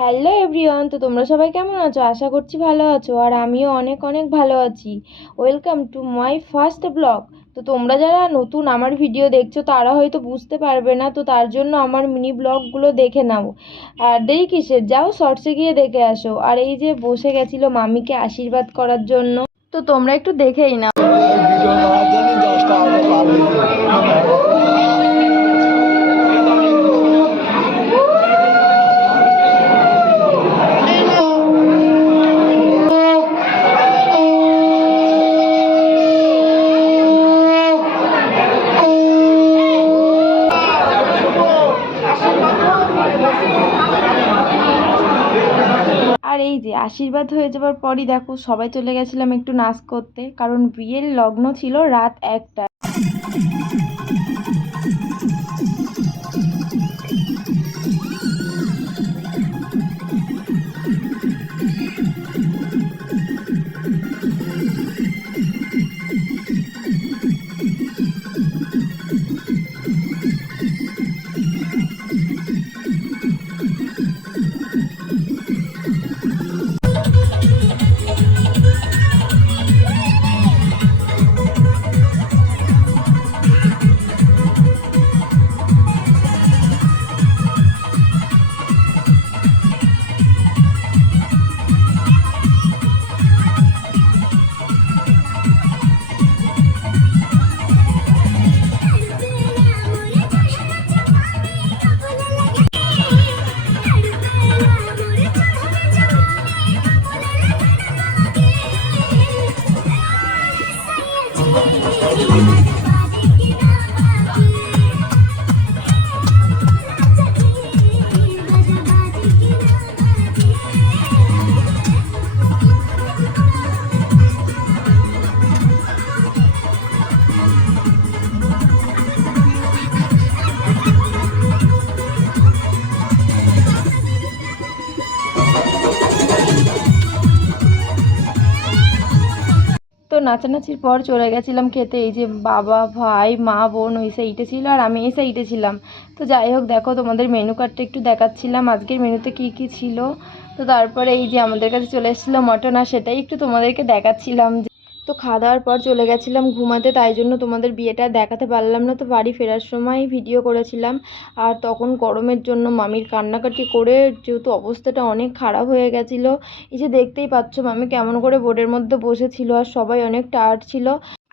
Hello everyone, তো তোমরা সবাই কেমন আছো? আশা করছি ভালো আছো, আর আমিও অনেক অনেক ভালো আছি। Welcome to my first blog. তো তোমরা যারা নতুন আমার ভিডিও দেখছো তারা হয়তো বুঝতে পারবে না, তো তার জন্য আমার মিনি ব্লগগুলো দেখে নাও। আর দেরি কিসের, যাও শর্টসে গিয়ে দেখে আসো। আর এই যে বসে গেছিলো মামিকে আশীর্বাদ করার জন্য, তো তোমরা একটু দেখেই নাও। আর এই যে আশীর্বাদ হয়ে যাবার পরই দেখো সবাই চলে গেছিলাম একটু নাচ করতে, কারণ বিয়ের লগ্ন ছিল রাত 1টায়। তো নাচানাচির পর চলে গেছিলাম খেতে। এই যে বাবা, ভাই, মা, বোন ওই সাইডে ছিল আর আমি এই সাইডে ছিলাম। তো যাই হোক, দেখো তোমাদের মেনু কার্ডটা একটু দেখাচ্ছিলাম আজকের মেনুতে কি কি ছিল। তো তারপরে এই যে আমাদের কাছে চলে এসেছিলো মটন, আর সেটাই একটু তোমাদেরকে দেখাচ্ছিলাম। তো খাওয়া দাওয়ার পর চলে গেছিলাম ঘুমাতে, তাই জন্য তোমাদের বিয়েটা দেখাতে পারলাম না। তো বাড়ি ফেরার সময় ভিডিও করেছিলাম। আর তখন গরমের জন্য মামির কান্নাকাটি করে যেহেতু অবস্থাটা অনেক খারাপ হয়ে গেছিলো। এই যে দেখতেই পাচ্ছ মামি কেমন করে বোর্ডের মধ্যে বসেছিল, আর সবাই অনেক টায়ার্ড ছিল।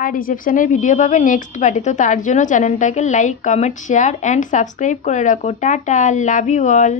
আর রিসেপশনের ভিডিও পাবে নেক্সট পার্টি, তো তার জন্য চ্যানেলটাকে like, comment, share and subscribe করে রাখো। টাটা, লাভ ইউ অল।